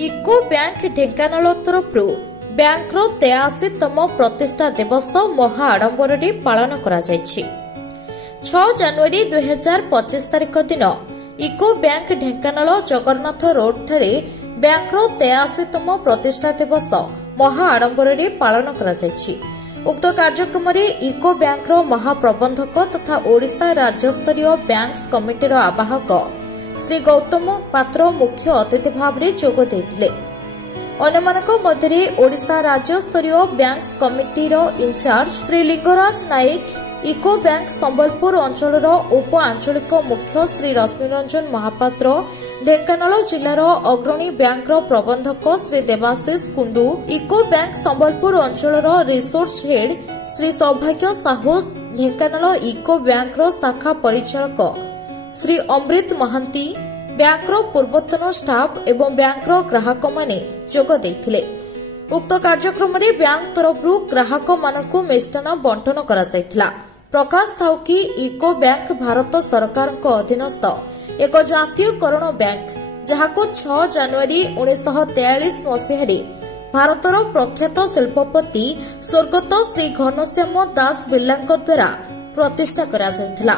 Eco bank Dhenkanal तरफରୁ ବ୍ୟାଙ୍କର 83ତମ ପ୍ରତିଷ୍ଠା ଦିବସ ମହା ଆଡମ୍ବରରେ ପାଳନ କରାଯାଇଛି। 6 ଜାନୁଆରୀ 2025 ତାରିଖ ଦିନ ଇକୋ ବ୍ୟାଙ୍କ ଢେଙ୍କାନାଳ ଜଗନ୍ନାଥ ରୋଡଠାରେ ବ୍ୟାଙ୍କର 83ତମ ପ୍ରତିଷ୍ଠା ଦିବସ ମହା ଆଡମ୍ବରରେ ପାଳନ କରାଯାଇଛି। ଉକ୍ତ କାର୍ଯ୍ୟକ୍ରମରେ ଇକୋ ବ୍ୟାଙ୍କର ମହାପ୍ରବନ୍ଧକ ତଥା ଓଡ଼ିଶା ରାଜ୍ୟସ୍ତରୀୟ ବ୍ୟାଙ୍କସ୍ କମିଟିର ଆବାହକ ଶ୍ରୀ ଗୌତମ ପାତ୍ର ମୁଖ୍ୟ ଅତିଥି ଭାବରେ ଯୋଗ ଦେଇଥିଲେ। ଅନ୍ୟମାନଙ୍କ ମଧ୍ୟରେ ଓଡ଼ିଶା ରାଜ୍ୟସ୍ତରୀୟ ବ୍ୟାଙ୍କସ୍ କମିଟିର ଇନଚାର୍ଜ ଶ୍ରୀ ଲିଙ୍ଗରାଜ ନାୟକ, ଇକୋ ବ୍ୟାଙ୍କ ସମ୍ବଲପୁର ଅଞ୍ଚଳର ଉପ ଆଞ୍ଚଳିକ ମୁଖ୍ୟ ଶ୍ରୀ ରଶ୍ମିରଞ୍ଜନ ମହାପାତ୍ର, ଢେଙ୍କାନାଳ ଜିଲ୍ଲାର ଅଗ୍ରଣୀ ବ୍ୟାଙ୍କର ପ୍ରବନ୍ଧକ ଶ୍ରୀ ଦେବାଶିଷ କୁଣ୍ଡୁ, ଇକୋ ବ୍ୟାଙ୍କ ସମ୍ବଲପୁର ଅଞ୍ଚଳର ରିସୋର୍ସ ହେଡ୍ ଶ୍ରୀ ସୌଭାଗ୍ୟ ସାହୁ, ଢେଙ୍କାନାଳ ଇକୋ ବ୍ୟାଙ୍କର ଶାଖା ପରିଚାଳକ ଶ୍ରୀ ଅମୃତ ମହାନ୍ତି, ବ୍ୟାଙ୍କର ପୂର୍ବତନ ଷ୍ଟାଫ୍ ଏବଂ ବ୍ୟାଙ୍କର ଗ୍ରାହକମାନେ ଯୋଗ ଦେଇଥିଲେ। ଉକ୍ତ କାର୍ଯ୍ୟକ୍ରମରେ ବ୍ୟାଙ୍କ ତରଫରୁ ଗ୍ରାହକମାନଙ୍କୁ ମିଷ୍ଟାନ୍ନ ବଣ୍ଟନ କରାଯାଇଥିଲା। ପ୍ରକାଶ ଥାଉ କି ଇକୋ ବ୍ୟାଙ୍କ ଭାରତ ସରକାରଙ୍କ ଅଧୀନସ୍ଥ ଏକ ଜାତୀୟକରଣ ବ୍ୟାଙ୍କ, ଯାହାକୁ 6 ଜାନୁଆରୀ 1943 ମସିହାରେ ଭାରତର ପ୍ରଖ୍ୟାତ ଶିଳ୍ପପତି ସ୍ୱର୍ଗତ ଶ୍ରୀ ଘନଶ୍ୟାମ ଦାସ ବିର୍ଲାଙ୍କ ଦ୍ୱାରା ପ୍ରତିଷ୍ଠା କରାଯାଇଥିଲା।